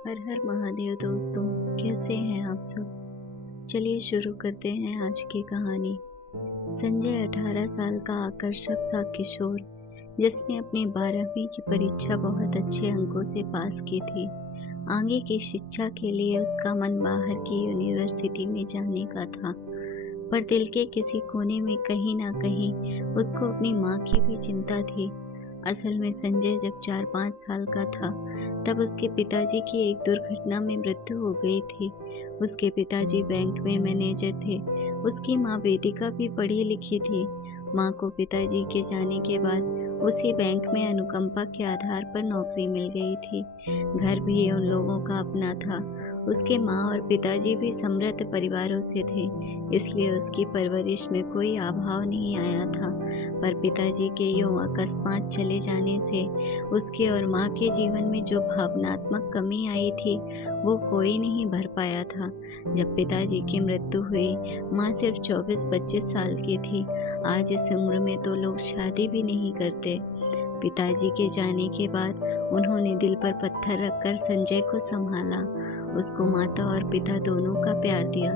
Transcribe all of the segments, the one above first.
हर हर महादेव दोस्तों, कैसे हैं आप सब। चलिए शुरू करते हैं आज की कहानी। संजय 18 साल का आकर्षक सा किशोर, जिसने अपनी 12वीं की परीक्षा बहुत अच्छे अंकों से पास की थी। आगे की शिक्षा के लिए उसका मन बाहर की यूनिवर्सिटी में जाने का था, पर दिल के किसी कोने में कहीं ना कहीं उसको अपनी माँ की भी चिंता थी। असल में संजय जब 4-5 साल का था, तब उसके पिताजी की एक दुर्घटना में मृत्यु हो गई थी। उसके पिताजी बैंक में मैनेजर थे। उसकी माँ वेदिका भी पढ़ी लिखी थी। माँ को पिताजी के जाने के बाद उसी बैंक में अनुकंपा के आधार पर नौकरी मिल गई थी। घर भी उन लोगों का अपना था। उसके माँ और पिताजी भी समृद्ध परिवारों से थे, इसलिए उसकी परवरिश में कोई अभाव नहीं आया था। पर पिताजी के यूं अकस्मात चले जाने से उसके और माँ के जीवन में जो भावनात्मक कमी आई थी, वो कोई नहीं भर पाया था। जब पिताजी की मृत्यु हुई, माँ सिर्फ 24-25 साल की थी। आज इस उम्र में तो लोग शादी भी नहीं करते। पिताजी के जाने के बाद उन्होंने दिल पर पत्थर रखकर संजय को संभाला। उसको माता और पिता दोनों का प्यार दिया,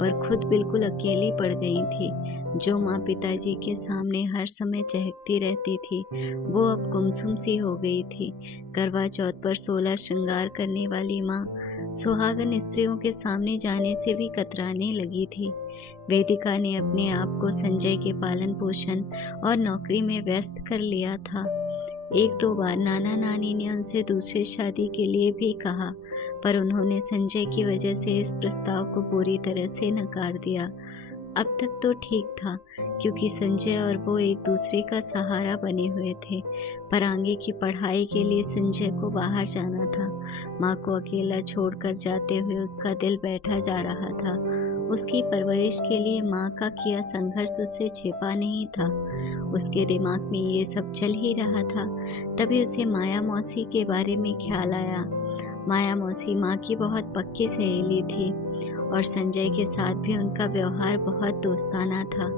पर खुद बिल्कुल अकेली पड़ गई थी। जो माँ पिताजी के सामने हर समय चहकती रहती थी, वो अब गुमसुम सी हो गई थी। करवा चौथ पर 16 श्रृंगार करने वाली माँ सुहागन स्त्रियों के सामने जाने से भी कतराने लगी थी। वेदिका ने अपने आप को संजय के पालन पोषण और नौकरी में व्यस्त कर लिया था। 1-2 बार नाना नानी ने उनसे दूसरी शादी के लिए भी कहा, पर उन्होंने संजय की वजह से इस प्रस्ताव को पूरी तरह से नकार दिया। अब तक तो ठीक था, क्योंकि संजय और वो एक दूसरे का सहारा बने हुए थे, पर आगे की पढ़ाई के लिए संजय को बाहर जाना था। माँ को अकेला छोड़कर जाते हुए उसका दिल बैठा जा रहा था। उसकी परवरिश के लिए माँ का किया संघर्ष उससे छिपा नहीं था। उसके दिमाग में ये सब चल ही रहा था, तभी उसे माया मौसी के बारे में ख्याल आया। माया मौसी माँ की बहुत पक्की सहेली थी और संजय के साथ भी उनका व्यवहार बहुत दोस्ताना था।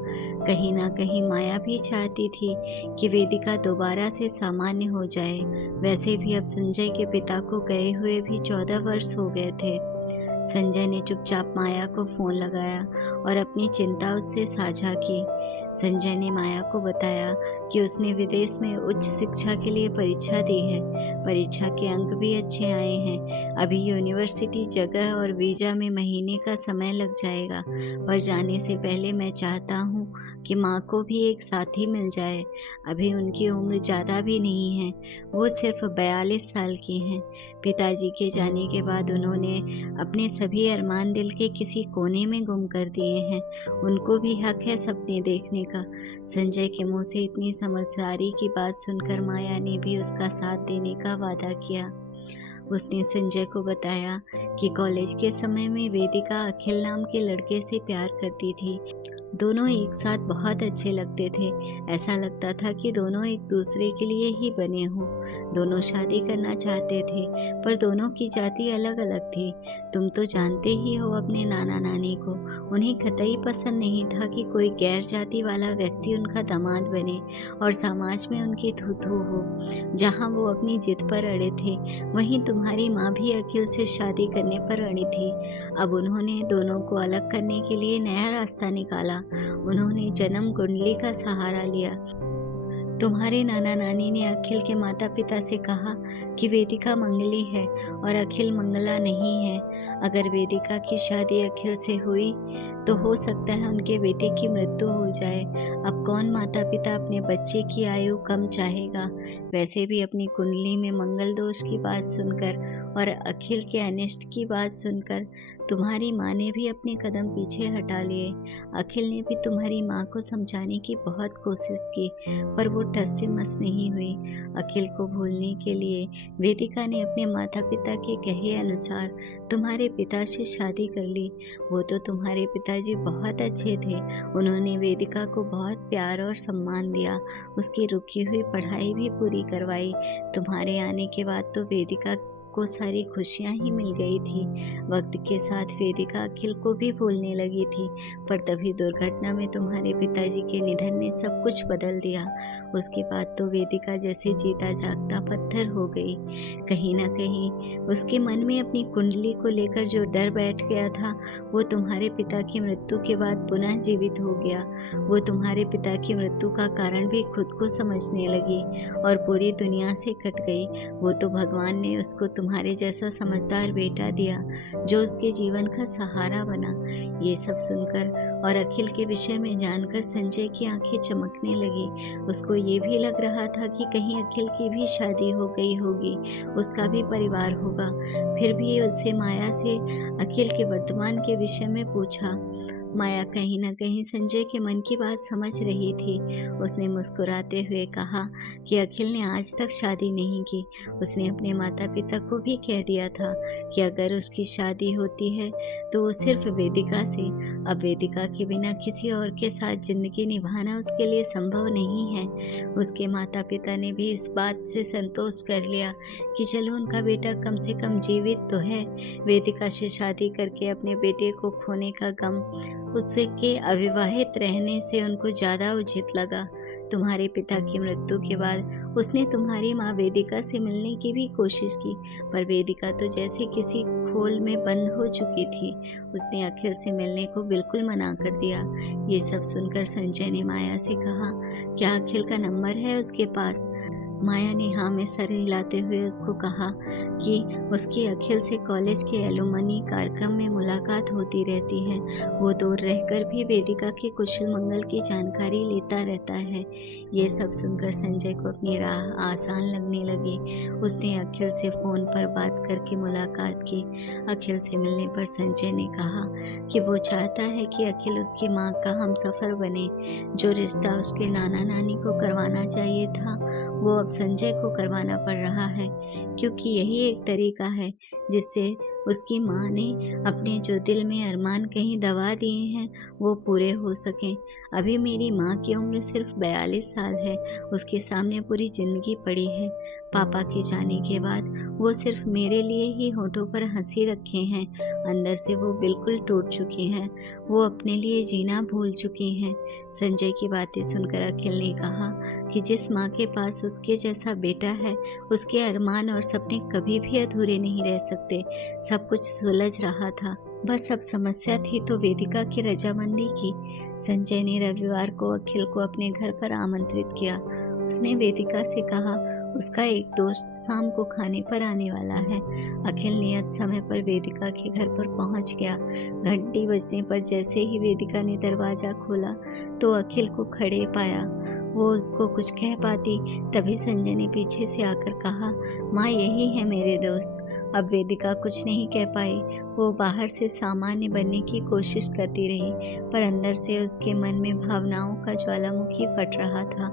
कहीं ना कहीं माया भी चाहती थी कि वेदिका दोबारा से सामान्य हो जाए। वैसे भी अब संजय के पिता को गए हुए भी 14 वर्ष हो गए थे। संजय ने चुपचाप माया को फोन लगाया और अपनी चिंता उससे साझा की। संजय ने माया को बताया कि उसने विदेश में उच्च शिक्षा के लिए परीक्षा दी है। परीक्षा के अंक भी अच्छे आए हैं। अभी यूनिवर्सिटी जगह और वीजा में महीने का समय लग जाएगा, पर जाने से पहले मैं चाहता हूँ कि माँ को भी एक साथी मिल जाए। अभी उनकी उम्र ज़्यादा भी नहीं है, वो सिर्फ 42 साल की हैं। पिताजी के जाने के बाद उन्होंने अपने सभी अरमान दिल के किसी कोने में गुम कर दिए हैं। उनको भी हक है सपने देखने का। संजय के मुंह से इतनी समझदारी की बात सुनकर माया ने भी उसका साथ देने का वादा किया। उसने संजय को बताया कि कॉलेज के समय में वेदिका अखिल नाम के लड़के से प्यार करती थी। दोनों एक साथ बहुत अच्छे लगते थे। ऐसा लगता था कि दोनों एक दूसरे के लिए ही बने हों। दोनों शादी करना चाहते थे, पर दोनों की जाति अलग अलग थी। तुम तो जानते ही हो अपने नाना नानी को। उन्हें कतई पसंद नहीं था कि कोई गैर जाति वाला व्यक्ति उनका दामाद बने और समाज में उनकी थू थू हो। जहाँ वो अपनी जिद पर अड़े थे, वहीं तुम्हारी माँ भी अखिल से शादी करने पर अड़ी थी। अब उन्होंने दोनों को अलग करने के लिए नया रास्ता निकाला। उन्होंने जन्म कुंडली का सहारा लिया। तुम्हारे नाना नानी ने अखिल के माता पिता से कहा कि वेदिका मंगली है और अखिल मंगला नहीं है। अगर वेदिका की शादी अखिल से हुई तो हो सकता है उनके बेटे की मृत्यु हो जाए। अब कौन माता पिता अपने बच्चे की आयु कम चाहेगा। वैसे भी अपनी कुंडली में मंगल दोष की बात सुनकर और अखिल के अनिष्ट की बात सुनकर तुम्हारी माँ ने भी अपने कदम पीछे हटा लिए। अखिल ने भी तुम्हारी माँ को समझाने की बहुत कोशिश की, पर वो टस से मस नहीं हुई। अखिल को भूलने के लिए वेदिका ने अपने माता पिता के कहे अनुसार तुम्हारे पिता से शादी कर ली। वो तो तुम्हारे पिताजी बहुत अच्छे थे। उन्होंने वेदिका को बहुत प्यार और सम्मान दिया। उसकी रुकी हुई पढ़ाई भी पूरी करवाई। तुम्हारे आने के बाद तो वेदिका को सारी खुशियां ही मिल गई थी। वक्त के साथ वेदिका अखिल को भी भूलने लगी थी, पर तभी दुर्घटना में तुम्हारे पिताजी के निधन ने सब कुछ बदल दिया। उसके बाद तो वेदिका जैसे जीता जागता पत्थर हो गई। कहीं ना कहीं उसके मन में अपनी कुंडली को लेकर जो डर बैठ गया था, वो तुम्हारे पिता की मृत्यु के बाद पुनः जीवित हो गया। वो तुम्हारे पिता की मृत्यु का कारण भी खुद को समझने लगी और पूरी दुनिया से कट गई। वो तो भगवान ने उसको तुम्हारे जैसा समझदार बेटा दिया, जो उसके जीवन का सहारा बना। ये सब सुनकर और अखिल के विषय में जानकर संजय की आंखें चमकने लगी। उसको ये भी लग रहा था कि कहीं अखिल की भी शादी हो गई होगी, उसका भी परिवार होगा। फिर भी उससे माया से अखिल के वर्तमान के विषय में पूछा। माया कहीं न कहीं संजय के मन की बात समझ रही थी। उसने मुस्कुराते हुए कहा कि अखिल ने आज तक शादी नहीं की। उसने अपने माता-पिता को भी कह दिया था कि अगर उसकी शादी होती है तो वो सिर्फ वेदिका से। अब वेदिका के बिना किसी और के साथ ज़िंदगी निभाना उसके लिए संभव नहीं है। उसके माता-पिता ने भी इस बात से संतोष कर लिया कि चलो उनका बेटा कम से कम जीवित तो है। वेदिका से शादी करके अपने बेटे को खोने का गम उसके अविवाहित रहने से उनको ज़्यादा उचित लगा। तुम्हारे पिता की मृत्यु के बाद उसने तुम्हारी माँ वेदिका से मिलने की भी कोशिश की, पर वेदिका तो जैसे किसी खोल में बंद हो चुकी थी। उसने अखिल से मिलने को बिल्कुल मना कर दिया। ये सब सुनकर संजय ने माया से कहा, क्या अखिल का नंबर है उसके पास? माया ने हाँ में सर हिलाते हुए उसको कहा कि उसकी अखिल से कॉलेज के एलुमनी कार्यक्रम में मुलाकात होती रहती है। वो दूर रहकर भी वेदिका के कुशल मंगल की जानकारी लेता रहता है। ये सब सुनकर संजय को अपनी राह आसान लगने लगी। उसने अखिल से फ़ोन पर बात करके मुलाकात की। अखिल से मिलने पर संजय ने कहा कि वो चाहता है कि अखिल उसकी माँ का हमसफ़र बने। जो रिश्ता उसके नाना नानी को करवाना चाहिए था, वो अब संजय को करवाना पड़ रहा है, क्योंकि यही एक तरीका है जिससे उसकी माँ ने अपने जो दिल में अरमान कहीं दबा दिए हैं, वो पूरे हो सकें। अभी मेरी माँ की उम्र सिर्फ 42 साल है, उसके सामने पूरी ज़िंदगी पड़ी है। पापा के जाने के बाद वो सिर्फ मेरे लिए ही होठों पर हंसी रखे हैं, अंदर से वो बिल्कुल टूट चुकी हैं। वो अपने लिए जीना भूल चुकी हैं। संजय की बातें सुनकर अखिल ने कहा कि जिस माँ के पास उसके जैसा बेटा है, उसके अरमान और सपने कभी भी अधूरे नहीं रह सकते। सब कुछ सुलझ रहा था, बस अब समस्या थी तो वेदिका की रजामंदी की। संजय ने रविवार को अखिल को अपने घर पर आमंत्रित किया। उसने वेदिका से कहा उसका एक दोस्त शाम को खाने पर आने वाला है। अखिल नियत समय पर वेदिका के घर पर पहुंच गया। घंटी बजने पर जैसे ही वेदिका ने दरवाज़ा खोला तो अखिल को खड़े पाया। वो उसको कुछ कह पाती, तभी संजय ने पीछे से आकर कहा, माँ यही है मेरे दोस्त। अब वेदिका कुछ नहीं कह पाई। वो बाहर से सामान्य बनने की कोशिश करती रही, पर अंदर से उसके मन में भावनाओं का ज्वालामुखी फट रहा था।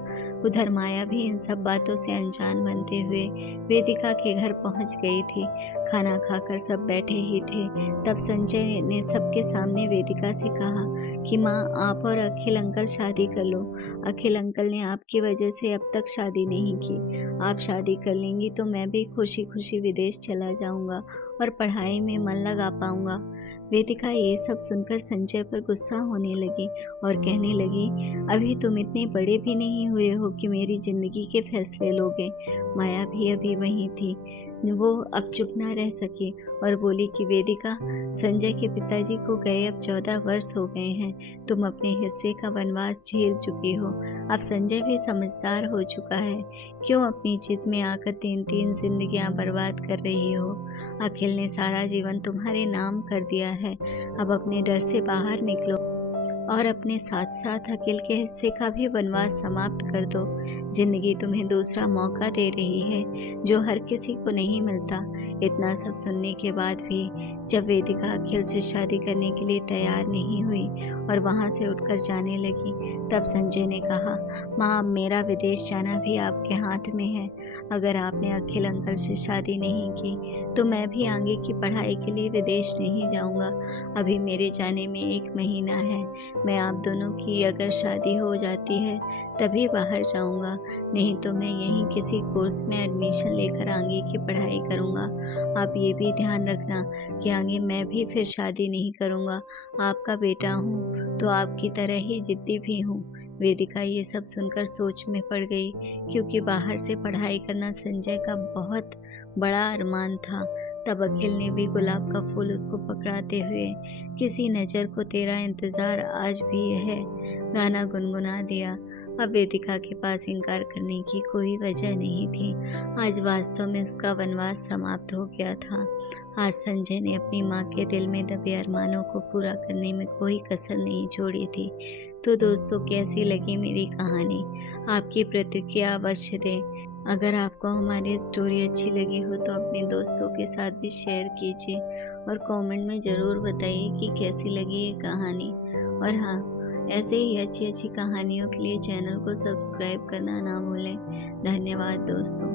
उधर माया भी इन सब बातों से अनजान बनते हुए वेदिका के घर पहुंच गई थी। खाना खाकर सब बैठे ही थे, तब संजय ने सबके सामने वेदिका से कहा कि माँ, आप और अखिल अंकल शादी कर लो। अखिल अंकल ने आपकी वजह से अब तक शादी नहीं की। आप शादी कर लेंगी तो मैं भी खुशी खुशी विदेश चला जाऊंगा और पढ़ाई में मन लगा पाऊंगा। वेदिका ये सब सुनकर संजय पर गुस्सा होने लगी और कहने लगी, अभी तुम इतने बड़े भी नहीं हुए हो कि मेरी ज़िंदगी के फैसले लोगे। माया भी अभी वहीं थी। वो अब चुप ना रह सकी और बोली कि वेदिका, संजय के पिताजी को गए अब 14 वर्ष हो गए हैं। तुम अपने हिस्से का वनवास झेल चुकी हो। अब संजय भी समझदार हो चुका है। क्यों अपनी जिद में आकर 3-3 जिंदगियां बर्बाद कर रही हो? अखिल ने सारा जीवन तुम्हारे नाम कर दिया है। अब अपने डर से बाहर निकलो और अपने साथ साथ अखिल के हिस्से का भी वनवास समाप्त कर दो। जिंदगी तुम्हें दूसरा मौका दे रही है, जो हर किसी को नहीं मिलता। इतना सब सुनने के बाद भी जब वेदिका अखिल से शादी करने के लिए तैयार नहीं हुई और वहां से उठकर जाने लगी, तब संजय ने कहा, माँ, अब मेरा विदेश जाना भी आपके हाथ में है। अगर आपने अखिल अंकल से शादी नहीं की तो मैं भी आगे की पढ़ाई के लिए विदेश नहीं जाऊंगा। अभी मेरे जाने में 1 महीना है। मैं आप दोनों की अगर शादी हो जाती है तभी बाहर जाऊंगा, नहीं तो मैं यहीं किसी कोर्स में एडमिशन लेकर आगे की पढ़ाई करूंगा। आप ये भी ध्यान रखना कि आगे मैं भी फिर शादी नहीं करूंगा। आपका बेटा हूँ तो आपकी तरह ही जिद्दी भी हूँ। वेदिका ये सब सुनकर सोच में पड़ गई, क्योंकि बाहर से पढ़ाई करना संजय का बहुत बड़ा अरमान था। तब अखिल ने भी गुलाब का फूल उसको पकड़ाते हुए किसी नज़र को तेरा इंतज़ार आज भी है गाना गुनगुना दिया। अब वेदिका के पास इनकार करने की कोई वजह नहीं थी। आज वास्तव में उसका वनवास समाप्त हो गया था। आज संजय ने अपनी माँ के दिल में दबे अरमानों को पूरा करने में कोई कसर नहीं छोड़ी थी। तो दोस्तों, कैसी लगी मेरी कहानी? आपकी प्रतिक्रिया अवश्य दें। अगर आपको हमारी स्टोरी अच्छी लगी हो तो अपने दोस्तों के साथ भी शेयर कीजिए और कमेंट में ज़रूर बताइए कि कैसी लगी ये कहानी। और हाँ, ऐसे ही अच्छी अच्छी कहानियों के लिए चैनल को सब्सक्राइब करना ना भूलें। धन्यवाद दोस्तों।